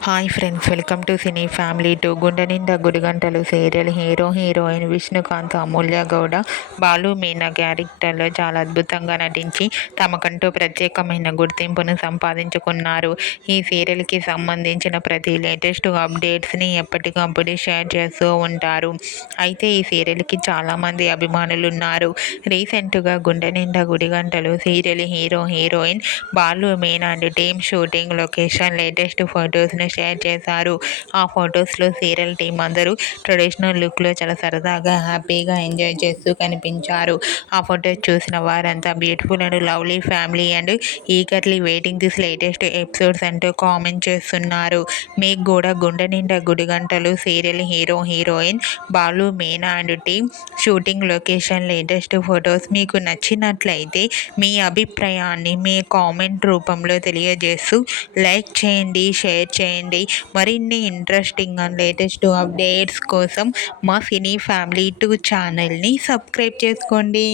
Hi friends, welcome to cine family to. గుండె Ninda Gudigantalu serial hero heroine Vishnukant, అమూల్య గౌడ, బాలు మీనా క్యారెక్టర్లో చాలా అద్భుతంగా నటించి తమకంటూ ప్రత్యేకమైన గుర్తింపును సంపాదించుకున్నారు. ఈ సీరియల్కి సంబంధించిన ప్రతి లేటెస్ట్ అప్డేట్స్ని ఎప్పటికప్పుడు షేర్ చేస్తూ ఉంటారు. అయితే ఈ సీరియల్కి చాలామంది అభిమానులు ఉన్నారు. రీసెంట్గా Gunde Ninda Gudigantalu serial hero heroine Balu Meena and team shooting location latest ఫొటోస్ని షేర్ చేశారు. ఆ ఫొటోస్లో సీరియల్ టీం అందరూ ట్రెడిషనల్ లుక్లో చాలా సరదాగా హ్యాపీగా ఎంజాయ్ చేస్తూ కనిపించారు. ఆ ఫొటోస్ చూసిన వారంతా beautiful and lovely family and eagerly waiting this latest episodes అంటూ కామెంట్ చేస్తున్నారు. మీకు కూడా Gunde Ninda Gudigantalu serial hero heroine Balu Meena and team shooting location latest photos మీకు నచ్చినట్లయితే మీ అభిప్రాయాన్ని మీ కామెంట్ రూపంలో తెలియజేస్తూ లైక్ చేయండి, షేర్ చేయండి. మరిన్ని ఇంట్రెస్టింగ్ అండ్ లేటెస్ట్ అప్డేట్స్ కోసం మా సినీ ఫ్యామిలీ 2 ఛానల్ని సబ్స్క్రైబ్ చేసుకోండి.